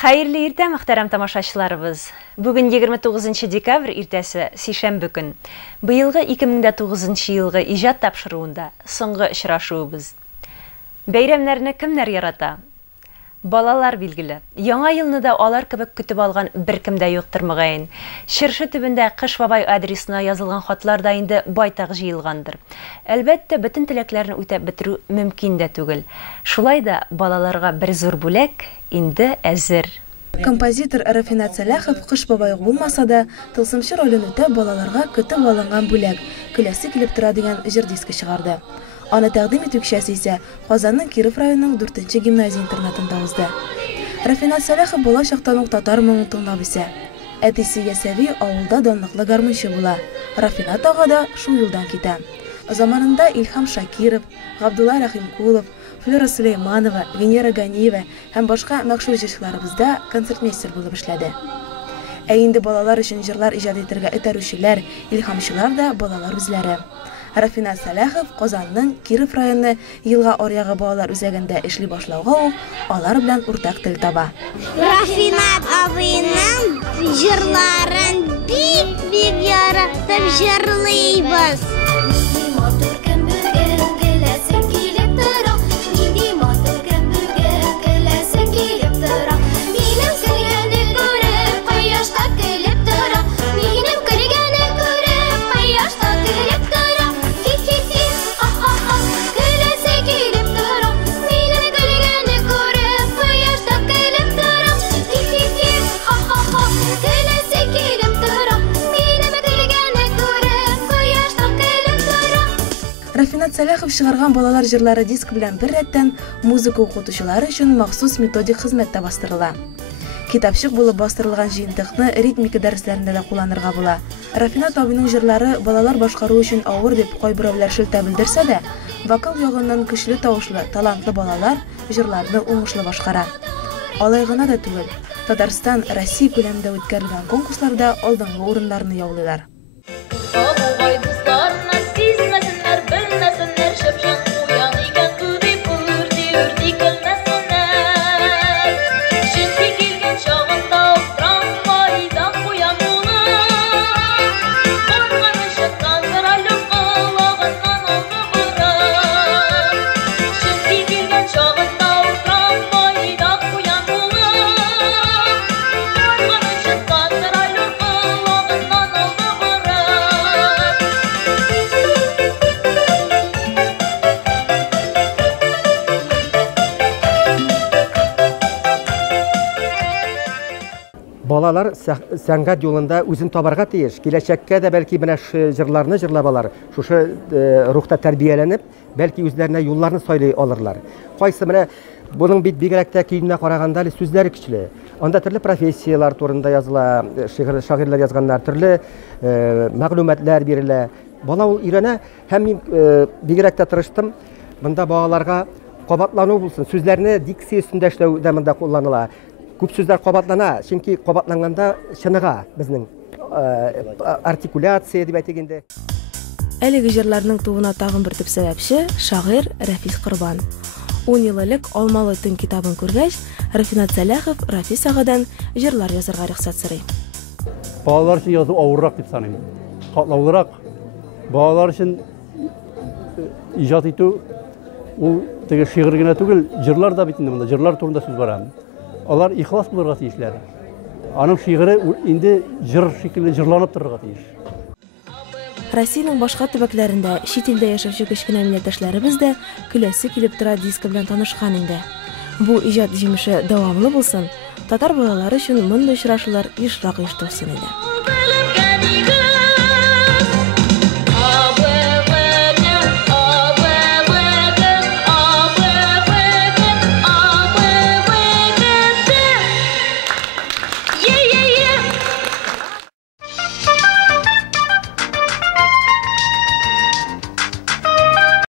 Хайырлы иртә, мөхтәрәм тамашачыларыбыз. Бүген 29 декабрь иртәсе сейшәмбе көн. Быелгы 2009 елгы иҗат тапшыруында соңгы очрашуыбыз. Бәйрәмнәрне кемнәр ярата? Балалар билгеле. Яңа елны да алар кебек көтеп алган беркем дә юктыр мөгаен. Чыршы төбендә Кыш бабай адресына язылган хатлар да инде байтак җыелгандыр. Әлбәттә, бөтен теләкләрне үтәп бетерү мөмкин дә түгел. Шулай да балаларга бер зур бүләк инде әзер. Композитор Рафинат Сәләхов Кыш бабай булмаса да, тылсымчы ролен үтәп балаларга көтеп алынган бүләк, көләсе килеп тора дигән җыр диске чыгарды. Аны тәкъдим итү кичәсе исә Казанның Киров районының 4-нче гимназия интернатында узды. Рафинат Сәләхов бала чактан ук татар моңын тыңлап үсә. Әтисе Ясәви авылда данлыклы гармунчы була. Рафинат ага да шул юлдан китә. Заманында Илһам Шакиров, Габдулла Рахимкулов, Флора Сулейманова, Венера Ганиева һәм башка мәшһүр җырчыларыбызда концертмейстер булып эшләде. Ә инде балалар өчен җырлар иҗат итәргә этәрүчеләр, илһамчылар да балалар үзләре. Рафинат Сәләхов Казанның Киров районы елга аръягы балалар үзәгендә эшли башлауга ук алар белән уртак тел таба. Рафинат абыйның җырларын бик яратып җырлыйбыз. Рафинат Сәләхов чыгарган балалар җырлары диск белән бер рәттән музыка укытучылары өчен махсус методик хезмәттә бастырыла. Китапчык булып бастырылган җыентыкны ритмика дәресләрендә дә кулланырга була. Рафинат абыйның җырлары балалар башкару өчен авыр дип кайберәүләр шелтә белдерсә дә, вокал ягыннан көчле тавышлы, талантлы балалар җырларны уңышлы башкара. Алай гына да түгел, Татарстан, Россия күләмендә үткәрелгән конкурсларда алдынгы урыннарны яулыйлар. Балалар сәнгать юлында үзен табарга тиеш. Киләчәккә дә бәлки менә җырларны җырлап алар. Шушы рухта тәрбияләнеп, бәлки үзләренә юлларны сайлый алырлар. Кайсы менә буның бит бигрәк тә киемнә караганда сүзләре көчле. Анда төрле профессиялар турында языла, шагыйрьләр язганнар, төрле мәгълүматлар бирелә. Бала ул өйрәнә һәм мин бигрәк тә тырыштым. Монда балаларга кабатлану булсын, сүзләрне дикция өстендә эшләү дә монда кулланыла. Күп сүзләр кабатлана, чөнки кабатланганда чыныга безнең артикуляция дип әйтгәндә. Әлеге җырларның тууына тагын бер төп сәбәпче шагыйрь Рафис Корбан. 10 ел элек Алмалы төн китабын күргәч, Рафинат Сәләхов Рафис агадан җырлар язарга рөхсәт сорый. Балалар өчен язу авыррак дип саныйм. Катлаулырак. Балалар өчен иҗат итү ул теге шигырь генә түгел, җырлар да бит инде монда, җырлар турында сүз бара. Алар ихлас булырга тиешләр. Аның шигыре инде җыр шикелле җырланып торырга тиеш. Россиянең башка төбәкләрендә чит илдә яшәүче кечкенә милләттәшләребез дә көләсе килеп тора диск белән танышкан инде. Бу иҗат җимеше дәвамлы булсын, татар балалары өчен мондый очрашулар ешрак оештырылсын иде.